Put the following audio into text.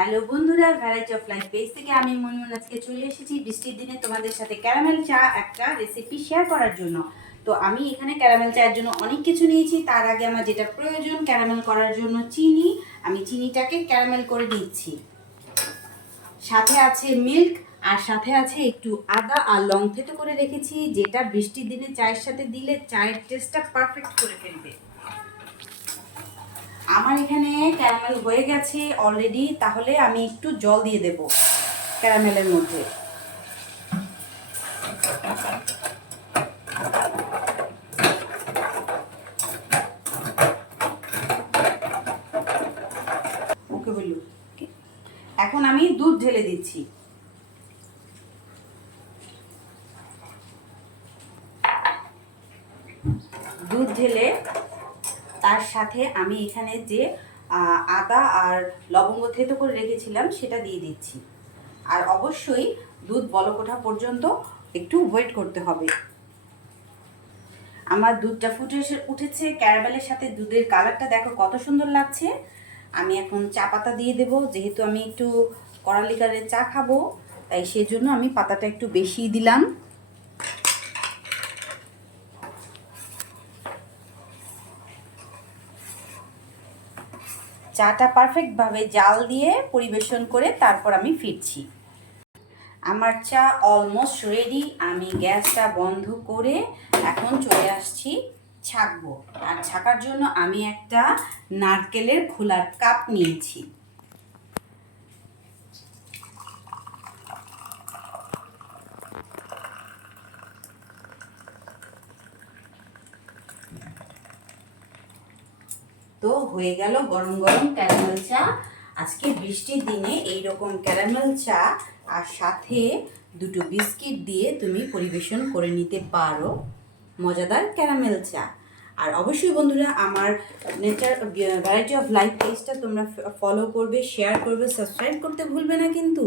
Hello বন্ধুরা variety of life page থেকে আমি মনমন আজকে চলে এসেছি। বৃষ্টির দিনে তোমাদের সাথে ক্যারামেল চা একটা রেসিপি শেয়ার করার জন্য। তো আমি এখানে ক্যারামেল চায়ের জন্য অনেক কিছু নিয়েছি। তার আগে আমার যেটা প্রয়োজন ক্যারামেল করার জন্য চিনি। আমি চিনিটাকে ক্যারামেল করে দিচ্ছি সাথে আছে মিল্ক আর সাথে আছে একটু আদা আর লং থেতো করে রেখেছি, যেটা বৃষ্টির দিনে চায়ের সাথে দিলে চায়ের টেস্টটা পারফেক্ট করে ফেলবে। আমার এখানে ক্যারামেল হয়ে গেছে অলরেডি তাহলে আমি একটু জল দিয়ে দেব ক্যারামেলের মধ্যে। ওকে বললু। এখন আমি দুধ ঢেলে দিচ্ছি। দুধ ঢেলে তার সাথে আমি এখানে যে আদা আর লবঙ্গ থেতো করে রেখেছিলাম, সেটা দিয়ে দিচ্ছি। আর অবশ্যই দুধ বলক ওঠা পর্যন্ত একটু ওয়েট করতে হবে। আমার দুধটা ফুটে এসে, উঠেছে। ক্যারামেলের সাথে দুধের কালারটা দেখো কত সুন্দর লাগছে। আমি এখন চা পাতা দিয়ে দেব। যেহেতু আমি একটু কড়ালিকারের চা খাব, তাই সেজন্য আমি পাতাটা একটু বেশি দিলাম। চাটা পারফেক্টভাবে জাল দিয়ে পরিবেশন করে তারপর আমি ফিরছি। আমার চা অলমোস্ট রেডি আমি গ্যাসটা বন্ধ করে এখন চলে আসছি ছাকবো। আর ছাকার জন্য আমি একটা নারকেলের খোলার কাপ নিয়েছি। তো হয়ে গেল গরম গরম ক্যারামেল চা। আজকে বৃষ্টির দিনে এই রকম ক্যারামেল চা আর সাথে দুটো বিস্কিট দিয়ে তুমি পরিবেশন করে নিতে পারো। মজাদার ক্যারামেল চা। আর অবশ্যই বন্ধুরা, আমার নেচার ভ্যারাইটি অফ লাইফ পেজটা তোমরা ফলো করবে শেয়ার করবে সাবস্ক্রাইব করতে ভুলবে না কিন্তু।